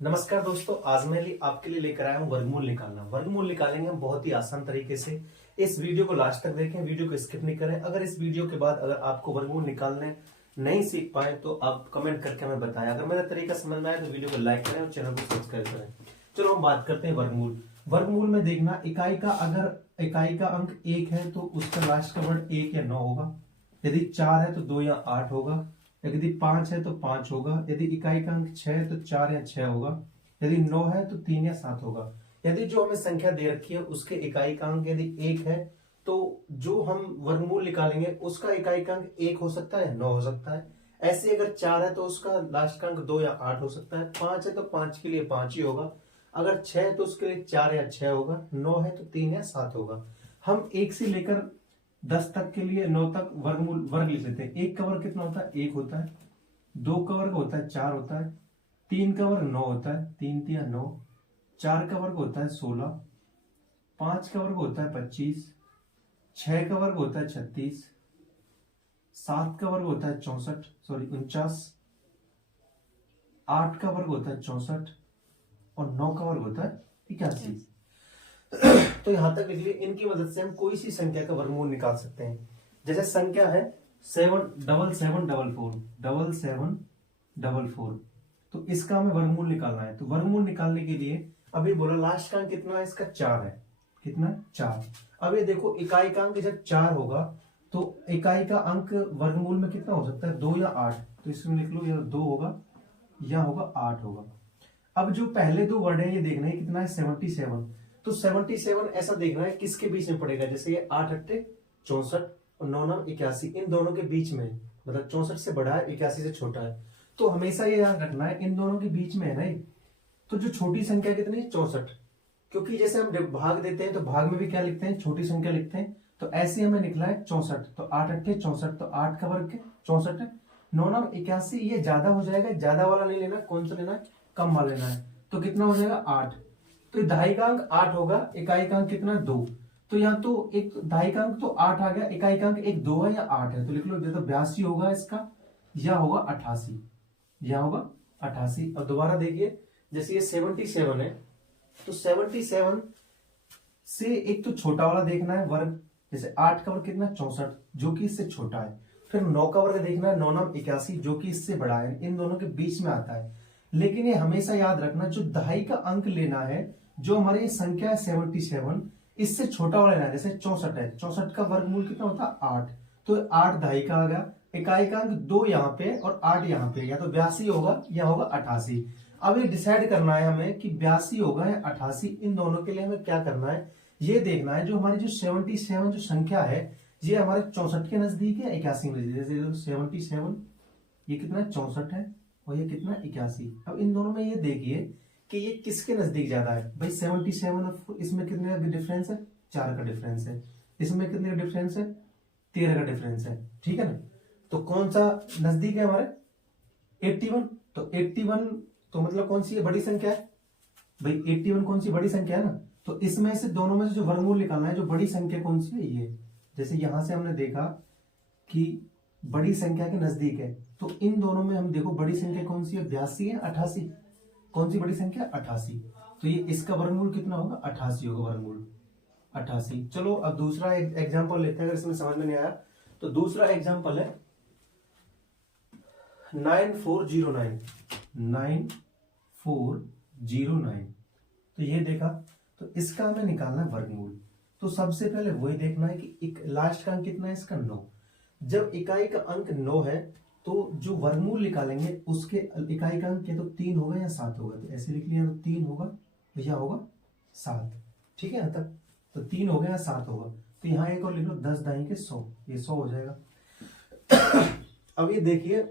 नमस्कार दोस्तों, आज मैं आपके लिए लेकर आया हूं वर्गमूल निकालना। वर्गमूल निकालेंगे हम बहुत ही आसान तरीके से। इस वीडियो को लास्ट तक देखें, वीडियो को स्किप नहीं करें। अगर इस वीडियो के बाद अगर आपको वर्गमूल निकालने नहीं सीख पाए तो आप कमेंट करके हमें बताएं। अगर मेरा तरीका समझ में आए तो वीडियो को लाइक करें और चैनल को सब्सक्राइब करें। चलो हम बात करते हैं वर्गमूल। वर्गमूल में देखना, इकाई का अगर इकाई का अंक 1 है तो उसका लास्ट का वर्ड 1 या 9 होगा। यदि 4 है तो 2 या 8 होगा। यदि 5 है तो 5 होगा। यदि इकाई का अंक 6 है तो 4 या 6 होगा। यदि 9 है तो 3 या 7 होगा। यदि जो हमें संख्या दे रखी है उसके इकाई का अंक यदि 1 है तो जो हम वर्गमूल निकालेंगे उसका इकाई का अंक 1 हो सकता है, 9 हो सकता है। ऐसे अगर 4 है तो उसका लास्ट का अंक 2 या 8 हो सकता है। 5 है तो 5 के लिए 5 ही होगा। अगर 6 है तो उसके लिए 4 या 6 होगा। 9 है तो 3 या 7 होगा। हम 1 से लेकर 10 तक के लिए 9 तक वर्ग लिख लेते हैं। 1 का वर्ग कितना होता है? 1 होता है। 2 का वर्ग होता है 4 होता है। 3 का वर्ग 9 होता है, 3 3 9। 4 का वर्ग होता है 16। 5 का वर्ग होता है 25। 6 का वर्ग होता है 36। 7 का वर्ग होता है 49। 8 का वर्ग होता है 64 और 9 का वर्ग होता है 81। तो यहां तक लिख लिए। इनकी मदद से हम कोई सी संख्या का वर्गमूल निकाल सकते हैं। जैसे संख्या है 77744 तो इसका हमें वर्गमूल निकालना है। तो वर्गमूल निकालने के लिए अभी बोला लास्ट का अंक कितना है? इसका 4 है। कितना? 4। अब ये देखो, इकाई का अंक जब 4 होगा तो इकाई का अंक वर्गमूल में कितना हो सकता है? 2 या 8। तो इसमें लिख लो, यह 2 होगा या होगा 8 होगा। अब जो पहले दो वर्ड है ये देखना है कितना है? 77। तो 77 ऐसा देखना है किसके बीच में पड़ेगा। जैसे ये 8 अट्ठे 64 और 9 9 81, इन दोनों के बीच में, मतलब 64 से बड़ा है, 81 से छोटा है। तो हमेशा ये याद रखना है इन दोनों के बीच में है ना। तो जो छोटी संख्या कितनी है? 64। क्योंकि जैसे हम भाग देते हैं तो भाग में भी क्या लिखते हैं? छोटी संख्या लिखते हैं। तो ऐसे हमें निकला है 64। तो 8 अट्ठे 64, तो 8 का वर्ग 64 है। 9 9 81, ये ज्यादा हो जाएगा। ज्यादा वाला नहीं लेना, कौन सा लेना है? कम वाला लेना है। तो कितना हो जाएगा? 8। तो दहाई का अंक 8 होगा। इकाई का अंक कितना? 2। तो यहाँ तो एक दहाई का अंक तो 8 आ गया, इकाई का अंक एक 2 है या 8 है। तो लिख लो, तो 82 होगा इसका, या होगा 88, या होगा 88। अब दोबारा देखिए, जैसे ये 77 है तो 77 से एक तो छोटा वाला देखना है वर्ग। जैसे 8 का वर्ग कितना? 64, जो कि इससे छोटा है। फिर 9 का वर्ग देखना है, 9 9 81, जो कि इससे बड़ा है। इन दोनों के बीच में आता है। लेकिन ये हमेशा याद रखना, जो दहाई का अंक लेना है, जो हमारी संख्या है 77, इससे छोटा वाला लेना है। जैसे 64 है, 64 का वर्गमूल कितना होता है? 8। तो 8 दहाई का आ गया। इकाई का अंक 2 यहाँ पे और 8 यहाँ पे, या तो 82 होगा या होगा 88। अब ये डिसाइड करना है हमें कि 82 होगा या 88। इन दोनों के लिए हमें क्या करना है, ये देखना है। जो हमारी जो 77 जो संख्या है, ये हमारे 64 के नजदीक है, 81 के नजदीक। जैसे 77, ये कितना? 64 है और ये कितना? 81। अब इन दोनों में ये देखिए कि ये किसके नजदीक ज्यादा है। भाई 77 और इसमें कितने का डिफरेंस है? 4 का डिफरेंस है। इसमें कितने का डिफरेंस है? 13 का डिफरेंस है। ठीक है ना। तो कौन सा नजदीक है हमारे? 81। तो 81 तो मतलब कौन सी है? बड़ी संख्या है। भाई 81 कौन सी? बड़ी संख्या है ना। तो इसमें से दोनों में से जो वर्गमूल निकालना है, जो बड़ी संख्या कौन सी है? ये। जैसे यहां से हमने देखा कि बड़ी संख्या के नजदीक है, तो इन दोनों में हम देखो बड़ी संख्या कौन सी है? 82 है 88। कौन सी बड़ी संख्या? 88। तो ये इसका वर्गमूल कितना होगा? 88 होगा वर्गमूल 88। चलो अब दूसरा एग्जांपल लेते हैं। अगर इसमें समझ में नहीं आया तो दूसरा एग्जांपल है 9409। 9409। तो ये देखा, तो इसका हमें निकालना है वर्गमूल। तो सबसे पहले वही देखना है कि एक लास्ट का अंक कितना है? इसका 9। जब इकाई का अंक 9 है तो जो वर्गमूल निकालेंगे उसके इकाई का अंक या तो 3 होगा या 7 होगा। तो ऐसे लिख लिया, तो 3 होगा या होगा 7। ठीक है, यहाँ तक। तो 3 होगा या 7 होगा। तो यहाँ एक और लिख लो, 10 दाई के 100, ये 100 हो जाएगा। अब ये देखिए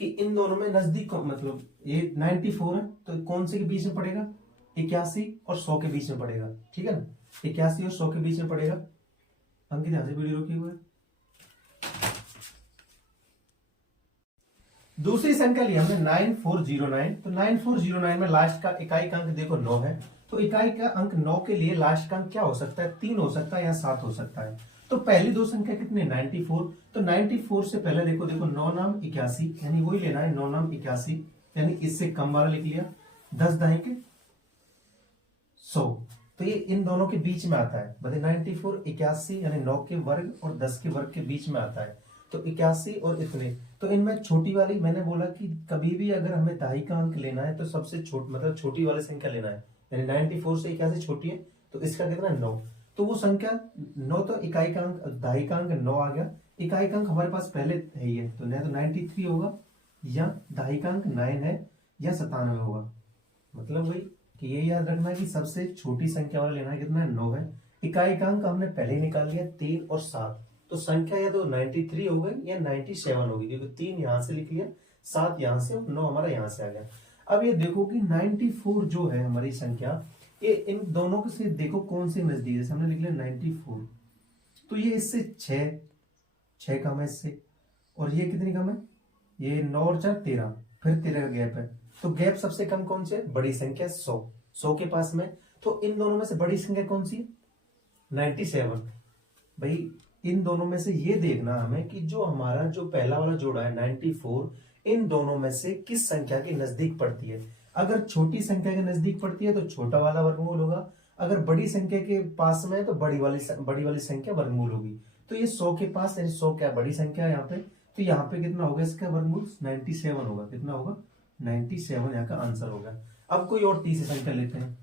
कि इन दोनों में नजदीक, मतलब ये 94 है तो कौन से के बीच में पड़ेगा? 81 और 100 के बीच में पड़ेगा। ठीक है ना। 81 और 100 के बीच में पड़ेगा। अंकित यहां से वीडियो रोकी हुए। दूसरी संख्या ली हमने 9409। तो 9409 में लास्ट का इकाई का अंक देखो 9 है। तो इकाई का अंक 9 के लिए लास्ट का अंक क्या हो सकता है? 3 हो सकता है या 7 हो सकता है। तो पहली दो संख्या कितनी? 94। तो 94 से पहले देखो 9 नाम 81, यानी वही लेना है 9 नाम 81। यानी इससे कम वाला लिख लिया, 10 दाई के 100, तो ये इन दोनों के बीच में आता है। बताइए 94 81 यानी 9 के वर्ग और 10 के वर्ग के बीच में आता है, तो 81 और इतने। तो इनमें छोटी वाली, मैंने बोला कि कभी भी अगर हमें दहाई का अंक लेना है तो सबसे मतलब छोटी वाली संख्या लेना है, यानी 94 से 81 छोटी है, तो इसका कितना 9, तो वो संख्या 9, तो इकाई का अंक दहाई का अंक 9 आ गया। इकाई का अंक हमारे पास पहले है ही है, तो न तो 93 होगा, या दहाई का अंक 9 है, या 97 होगा। मतलब वही कि ये याद रखना है कि सबसे छोटी संख्या वाला लेना है, कितना है 9 है। इकाई का अंक हमने पहले ही निकाल लिया 3 और 7, तो संख्या या तो 93 हो गई या 97 होगी, क्योंकि 3 यहां से लिख लिया, 7 यहां से, 9 हमारा यहां से आ गया। अब ये देखो कि 94 जो है हमारी संख्या, ये इन दोनों के से देखो कौन से नजदीक है। जैसे हमने लिख लिया 94, तो ये इससे 6 कम है इससे, और ये कितनी कम है, ये 9 और 4 13, फिर 13 का गैप है, तो गैप सबसे कम कौन सी है, बड़ी संख्या 100 के पास में। तो इन दोनों में से बड़ी संख्या कौन सी है, 97। भाई इन दोनों में से ये देखना हमें कि जो हमारा जो पहला वाला जोड़ा है 94, इन दोनों में से किस संख्या के नजदीक पड़ती है। अगर छोटी संख्या के नजदीक पड़ती है तो छोटा वाला वर्गमूल होगा, अगर बड़ी संख्या के पास में है तो बड़ी वाली संख्या वर्गमूल होगी। तो ये 100 के पास, 100 क्या बड़ी संख्या है यहाँ पे, तो यहाँ पे कितना होगा इसका वर्गमूल, 97 होगा। कितना होगा, 97 यहाँ का आंसर होगा। अब कोई और तीसरी संख्या लेते हैं,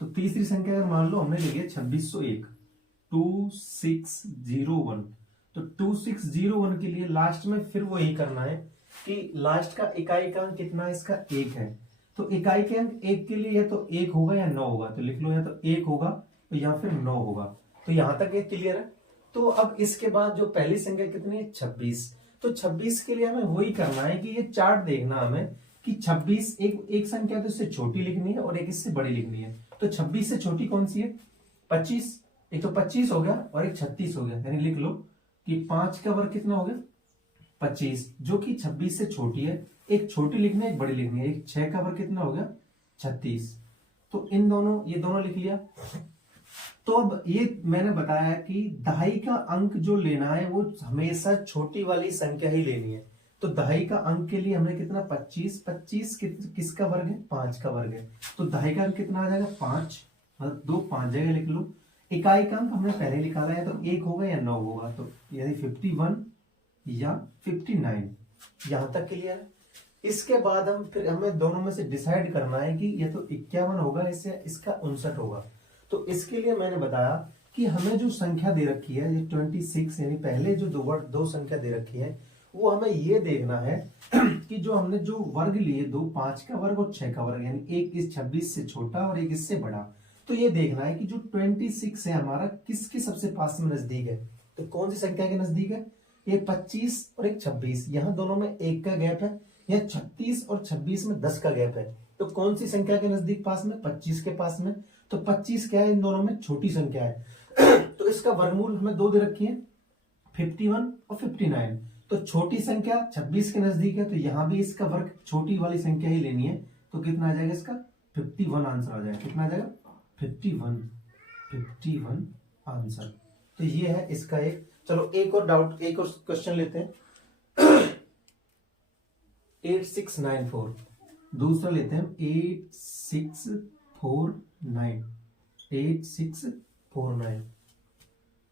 तो तीसरी संख्या अगर मान लो हमने ले लिया 2601, 2601, तो 2601 के लिए लास्ट में फिर वो यही करना है कि लास्ट का इकाई का अंक कितना है, इसका 1 है, तो इकाई के अंक 1 के लिए या तो 1 होगा या 9 होगा, तो लिख लो या तो 1 होगा तो या फिर 9 होगा। तो यहां तक ये क्लियर है। तो अब इसके बाद जो पहली संख्या कितनी है, 26, तो 26 के लिए हमें वही करना है कि ये चार्ट देखना हमें कि 26 एक संख्या तो इससे छोटी लिखनी है और एक इससे बड़ी लिखनी है। तो 26 से छोटी कौन सी है, 25, एक तो 25 हो गया और एक 36 हो गया, यानी लिख लो कि 5 का वर्ग कितना हो गया, 25, जो कि 26 से छोटी है। एक छोटी लिखनी है, एक बड़ी लिखनी है। एक 6 का वर्ग कितना हो गया, 36, तो इन दोनों, ये दोनों लिख लिया। तो अब ये मैंने बताया कि दहाई का अंक जो लेना है वो हमेशा छोटी वाली संख्या ही लेनी है। तो दहाई का अंक के लिए हमने कितना, 25, 25 किसका वर्ग है, 5 का वर्ग है, तो दहाई का अंक कितना आ जाएगा, 5, 2 5 जगह लिख लो। इकाई का अंक हमने पहले निकाला है, तो 1 होगा या 9 होगा, तो यानी 51 या 59, यहां तक क्लियर है। इसके बाद हमें दोनों में से डिसाइड करना है कि ये तो 51 होगा इससे, इसका 59 होगा। तो इसके लिए मैंने बताया कि हमें जो संख्या दे रखी है, ये 26, यानी पहले जो दो संख्या दे रखी है, वो हमें ये देखना है कि जो हमने जो वर्ग लिए, 2 5 का वर्ग और 6 का वर्ग, यानी एक इस 26 से छोटा और एक इससे बड़ा, तो ये देखना है कि जो 26 है हमारा किसके सबसे पास में नजदीक है। तो कौन सी संख्या के नजदीक है, ये 25 और एक 26, यहाँ दोनों में 1 का गैप है, या 36 और 26 में 10 का गैप है। तो कौन सी संख्या के नजदीक पास में, 25 के पास में। तो 25 क्या है, इन दोनों में छोटी संख्या है तो इसका वर्गमूल हमें 2 दे रखी है, 51 और 59। तो छोटी संख्या 26 के नजदीक है, तो यहां भी इसका वर्ग छोटी वाली संख्या ही लेनी है। तो कितना आ जाएगा इसका, 51 आंसर आ जाएगा। कितना आ जाएगा, 51 आंसर। तो ये है इसका एक। चलो एक और क्वेश्चन लेते हैं 8694, दूसरा लेते हैं 8649।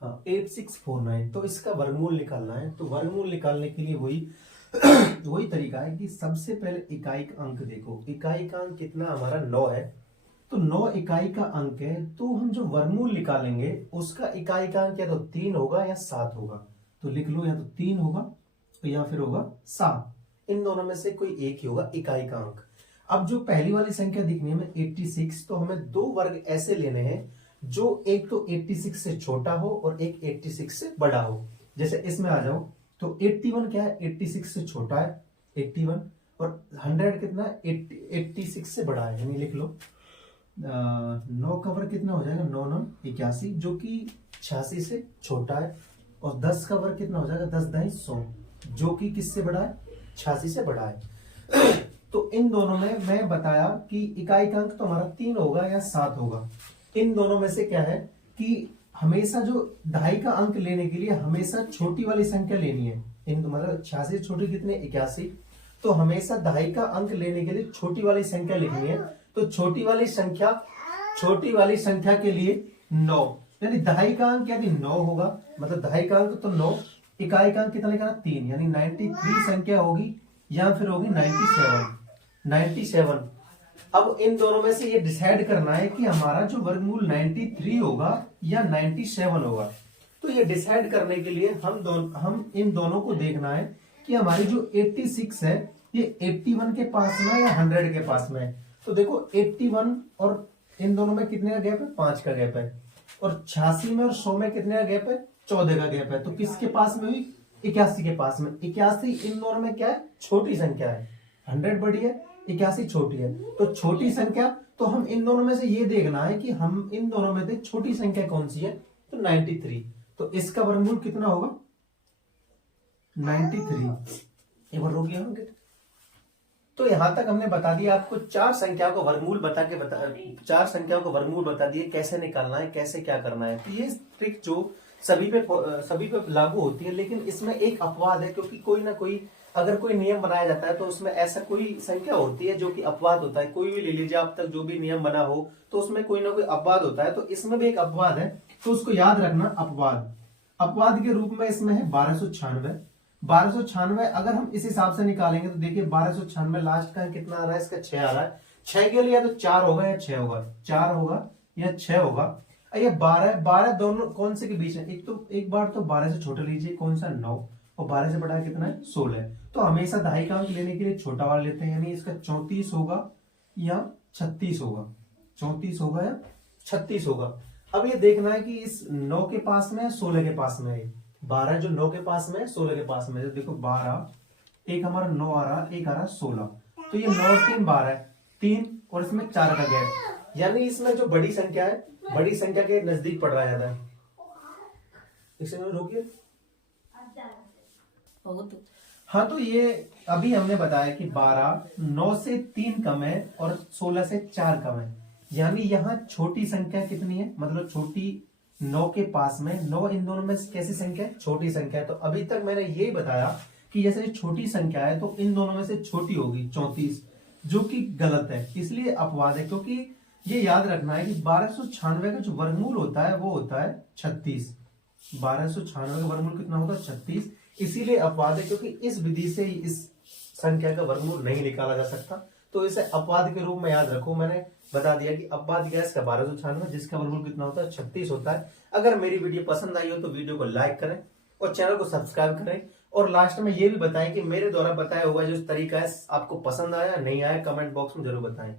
हाँ 8649, तो इसका वर्गमूल निकालना है। तो वर्गमूल निकालने के लिए वही तरीका है कि सबसे पहले इकाई का अंक देखो। इकाई का अंक कितना हमारा 9 है, तो 9 इकाई का अंक है, तो हम जो वर्गमूल निकालेंगे उसका इकाई का अंक या तो 3 होगा या 7 होगा। तो लिख लो या तो 3 होगा या फिर होगा 7, इन दोनों में से कोई एक ही होगा इकाई का अंक। अब जो पहली वाली संख्या दिखनी है हमें 86, तो हमें 2 वर्ग ऐसे लेने हैं जो एक तो 86 से छोटा हो और एक 86 से बड़ा हो। जैसे इसमें आ जाओ, तो 81 क्या है, 86 से छोटा है 81, और 100 कितना है, 86 से बड़ा है, यानी लिख लो 9 का वर्ग कितना हो जाएगा, 9 9 81, जो कि 86 से छोटा है, और 10 का वर्ग कितना हो जाएगा, 10 दाई 100, जो कि किससे बड़ा है, 86 से बड़ा है। तो इन दोनों में मैं बताया कि इकाई का अंक तो हमारा 3 होगा या 7 होगा। इन दोनों में से क्या है कि हमेशा जो दहाई का अंक लेने के लिए हमेशा छोटी वाली संख्या लेनी है। इन मतलब 86 छोटी कितने 81। तो हमेशा दहाई का अंक लेने के लिए छोटी वाली संख्या लिखनी है। तो छोटी वाली संख्या के लिए 9, यानी दहाई का अंक यदि 9 होगा, मतलब दहाई का अंक तो 9, इकाई का अंक कितना लिखना 3, यानी 93 संख्या होगी या फिर होगी 97। अब इन दोनों में से ये डिसाइड करना है कि हमारा जो वर्गमूल 93 होगा या 97 होगा। तो ये डिसाइड करने के लिए हम इन दोनों को देखना है कि हमारी जो 86 है ये 81 के पास में या 100 के पास में है। तो देखो 81 और इन दोनों में कितने का गैप है, 5 का गैप है। और 86 में और 100 में कितने का गैप है, 14 का गैप है। तो किसके पास में हुई, 81 के पास में। 81 इन दोनों में क्या है, छोटी संख्या है। 100 बड़ी है, 81 छोटी है। तो छोटी संख्या, तो हम इन दोनों में से ये देखना है कि हम इन दोनों में से छोटी संख्या कौन सी है, तो 93। तो इसका वर्गमूल कितना होगा, 93। एक बार रोकिए हम। तो यहां तक हमने बता दिया आपको चार संख्याओं को वर्गमूल बता दिए कैसे निकालना है, कैसे क्या करना है। तो ये ट्रिक जो सभी पे लागू होती है, लेकिन इसमें एक अपवाद है, क्योंकि कोई ना कोई अगर कोई नियम बनाया जाता है तो उसमें ऐसा कोई संख्या होती है जो कि अपवाद होता है। कोई भी ले लीजिए आप तक जो भी नियम बना हो, तो उसमें कोई ना कोई अपवाद होता है। तो इसमें भी एक अपवाद है, तो उसको याद रखना। अपवाद के रूप में इसमें है 1296। अगर हम इस हिसाब से निकालेंगे तो देखिए 1296 लास्ट का कितना आ रहा है, इसका 6 आ रहा है। 6 के लिए तो 4 होगा या 6 होगा, 4 होगा या 6 होगा। ये 12 दोनों कौन से के बीच है, एक बार तो 12 से छोटा लीजिए, कौन सा 9, और 12 से बड़ा कितना है 16। तो हमेशा दहाई का अंक लेने के लिए छोटा वाला लेते हैं, यानी इसका 34 होगा या 36 होगा, 34 होगा या 36 होगा। अब ये देखना है कि इस 9 के पास में 16 के पास में है। 12 जो 9 के पास में 16 के पास में, तो देखो 12, एक हमारा 9 आ रहा, एक आ रहा 16। तो ये 9 और 3 12 है, 3 और इसमें 4 का गैप, यानी इसमें जो बड़ी संख्या है, बड़ी संख्या के नजदीक पड़ रहा है ज्यादा। इसे रोकिए। हाँ, तो ये अभी हमने बताया कि 12 9 से 3 कम है और 16 से 4 कम है, यानी यहाँ छोटी संख्या कितनी है, मतलब छोटी 9 के पास में। 9 इन दोनों में कैसी संख्या है, छोटी संख्या है। तो अभी तक मैंने यही बताया कि जैसे छोटी संख्या है तो इन दोनों में से छोटी होगी 34, जो कि गलत है, इसलिए अपवाद है। क्योंकि ये याद रखना है कि 1296 का जो वर्गमूल होता है वो होता है 36। 1296 का वर्गमूल कितना होता है, 36। इसीलिए अपवाद है, क्योंकि इस विधि से इस संख्या का वर्गमूल नहीं निकाला जा सकता। तो इसे अपवाद के रूप में याद रखो। मैंने बता दिया कि अपवाद क्या है इसका, 1296, जिसका वर्गमूल कितना होता है, 36 होता है। अगर मेरी वीडियो पसंद आई हो तो वीडियो को लाइक करें और चैनल को सब्सक्राइब करें। और लास्ट में ये भी बताएं कि मेरे द्वारा बताया हुआ जो तरीका है आपको पसंद आया नहीं आया, कमेंट बॉक्स में जरूर बताएं।